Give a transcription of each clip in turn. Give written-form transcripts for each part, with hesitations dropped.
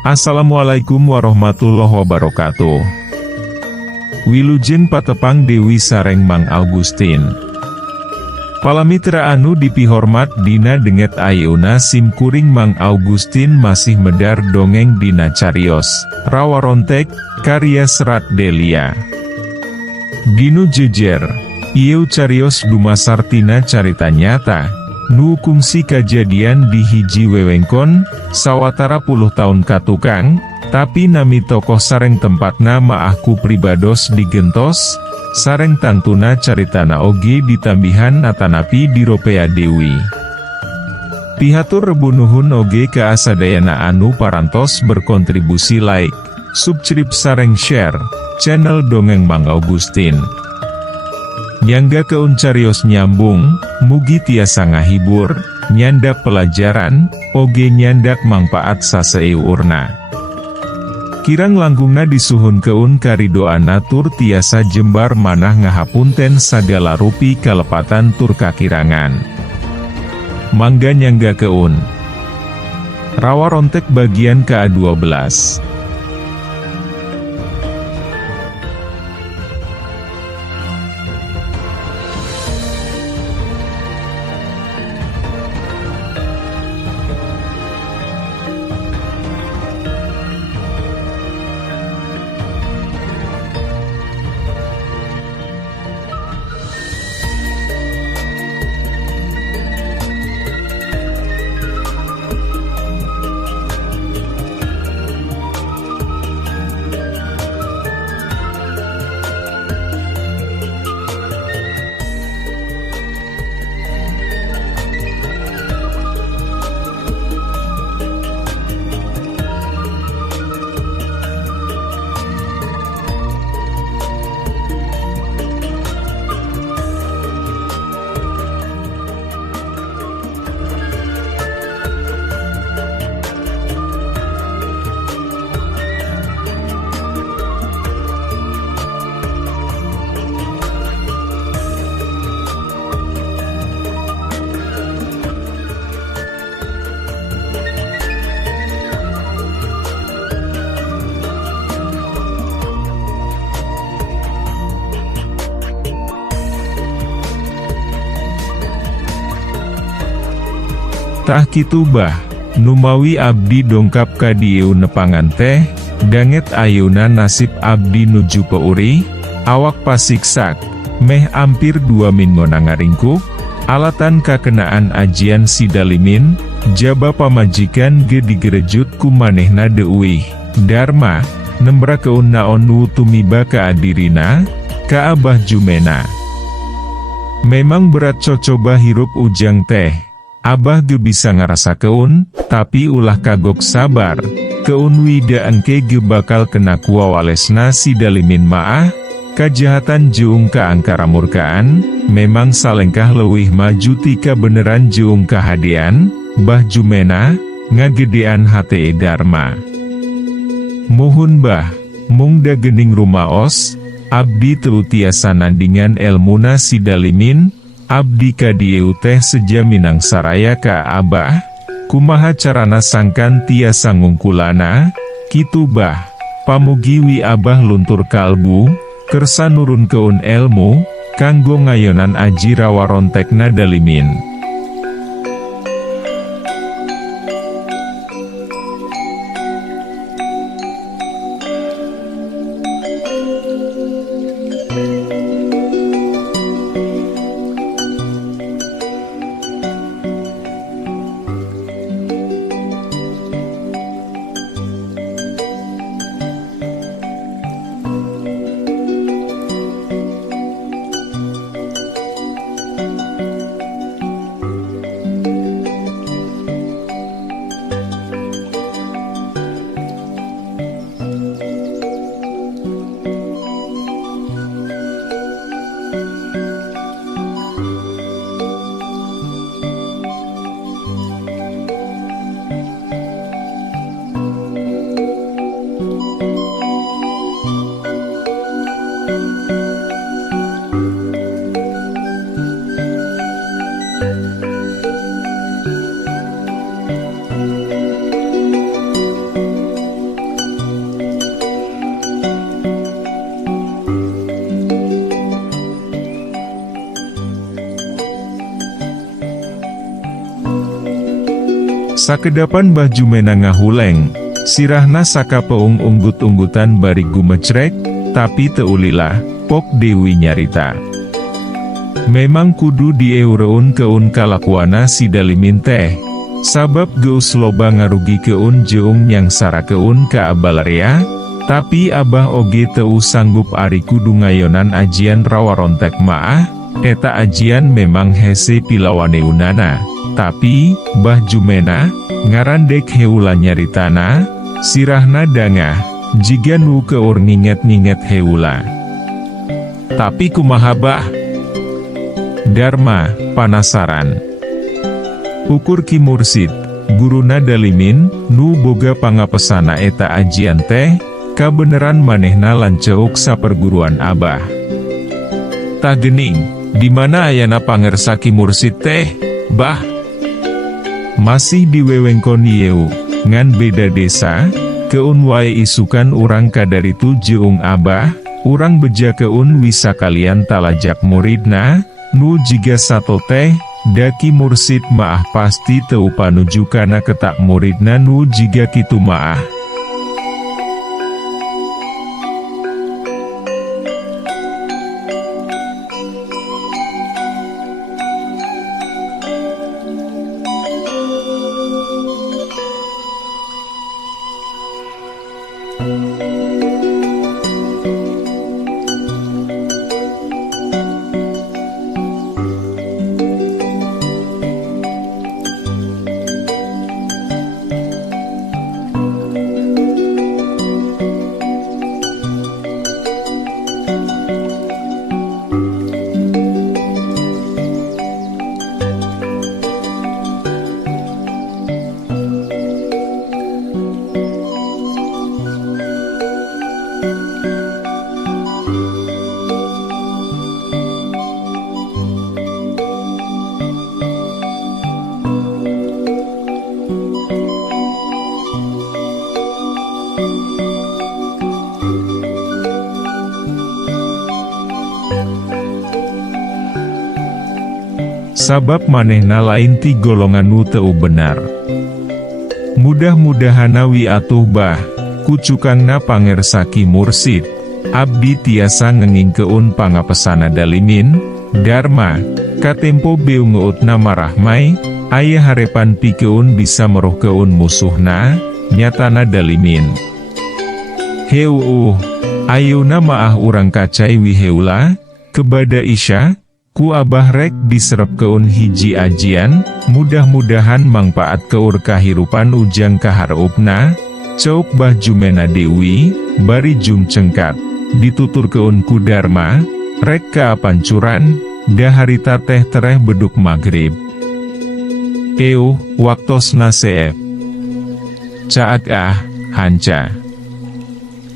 Assalamualaikum warahmatullahi wabarakatuh. Wilujeng patepang Dewi sareng Mang Augustin. Palamitra anu dipihormat dina denget ayeuna simkuring Mang Augustin masih medar dongeng dina carios Rawarontek karya Serat Delia. Ginu jejer, ieu carios dumasar tina carita nyata, nu kungsi kajadian di hiji wewengkon, sawatara puluh tahun katukang, tapi nami tokoh sareng tempatna maahku pribados digentos, sareng tantuna caritana oge ditambihan atanapi diropea Dewi. Pihatur rebunuhun oge ke asadayana anu parantos berkontribusi like, subscribe sareng share, channel Dongeng Mang Augustin. Nyangga keun carios nyambung, mugi tiasa ngahibur, nyandak pelajaran, oge nyandak mangpaat saseurna. Kirang langgungna disuhun keun karidoan tur tiasa jembar manah ngahapunten sagala rupi kalepatan tur kakirangan. Mangga nyangga keun. Rawarontek bagian ke-12. Tah kitu bah, numawi abdi dongkap ka dieu nepangan teh, danget ayeuna nasib abdi nuju peuri, awak pasiksak, meh ampir 2 min ngaringkuk, alatan kakenaan ajian sidalimin, jaba pamajikan ge digerejut ku manehna deuwih, Dharma, nembra keun naon nu tumiba ka adirina, ka Abah Jumena. Memang berat cocoba hirup ujang teh. Abah ge bisa ngarasa keun, tapi ulah kagok sabar, keun wida engke ge bakal kena kuawalesna si dalimin maah, kajahatan jeung ka angkara murkaan, memang salengkah leuwih maju tika beneran jeung kahadean, Bah Jumena, ngagedean hate Dharma. Muhun bah, mung da gening rumaos, abdi teu tiasa nandingan elmuna si dalimin, abdi ka dieu teh sejaminang saraya ka Abah, kumaha carana sangkan tiasa ngungkulana, kitu bah, pamugi wi Abah luntur kalbu, kersa nurun keun elmu, kanggo ngayonan aji rawarontekna dalimin. Sakedapan Mbah Jumena ngahuleng, sirahna saka peung unggut-unggutan bari gumecrek, tapi teulilah, pok Dewi nyarita. Memang kudu dieureun keun kalakuana si Dalimin teh, sabab geus loba ngarugi keun jeung yang sara keun ka Abalaria, tapi Abah oge teu sanggup ari kudu ngayonan ajian rawarontek maah, eta ajian memang hese pilawaneunana. Tapi, Mbah Jumena, ngarandek heula nyaritana, sirahna dangah, jiga nu keur nginget-nginget heula. Tapi kumaha bah? Darma, panasaran. Ukur Ki Mursid, guruna Dalimin, nu boga pangapesana eta ajian teh, kabeneran manehna lanceuk saperguruan Abah. Tah geuning, dimana ayana pangersa Ki Mursid teh, bah? Masih di wewengkon Yeu, ngan beda desa, keun wae isukan urang kadaritu jeung Abah, urang beja keun wisa kalian talajak muridna, nu jiga sato teh, daki Mursid maah pasti teu panuju kana ketak muridna nu jiga kitu maah. Sabab manehna lain ti golongan nu teu benar. Mudah-mudahan wi atuh bah, kucukangna pangersa Ki Mursid, abdi tiasa ngengingkeun pangapesana Dalimin, Darma, katempo beu ngeutna marahmai, aya harepan pikeun bisa merohkeun musuhna, nyatana Dalimin. Heu, ayeuna maah urang kacai wi heula, kebada Isya, ku Abah rek diserepkeun hiji ajian, mudah-mudahan mangpaat keur kahirupan ujang kahareupna, ceuk Mbah Jumena Dewi, bari jung cengkat, dituturkeun ku Darma, rek kaapancuran, daharita teh tereh beduk magrib. Waktosna seep. Caak hanca.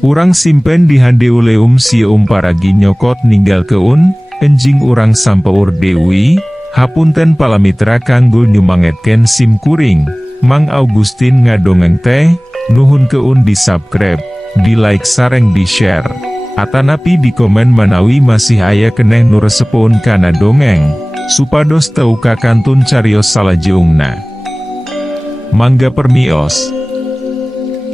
Urang simpen di handeuleum sieum paragi nyokot ninggal keun, enjing urang sampeur Dewi, hapunten palamitra kanggo nyumangetken sim kuring, Mang Augustin ngadongeng teh, nuhun keun di subscribe, di like sareng di share, atanapi di komen manawi masih aya keneh nu resepun kana dongeng, supados teu kakantun carios salajeungna. Mangga permios.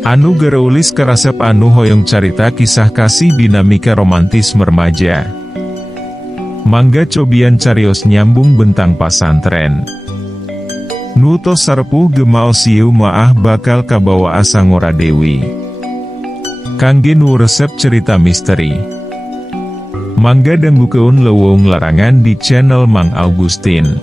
Anu gereulis karasep anu hoyong carita kisah kasih dinamika romantis remaja. Mangga cobian carios nyambung bentang pasantren. Nutos sarpuh gemao siu maah bakal kabawa asa ngora Dewi. Kangge nu resep cerita misteri. Mangga danggukeun leuweung larangan di channel Mang Augustin.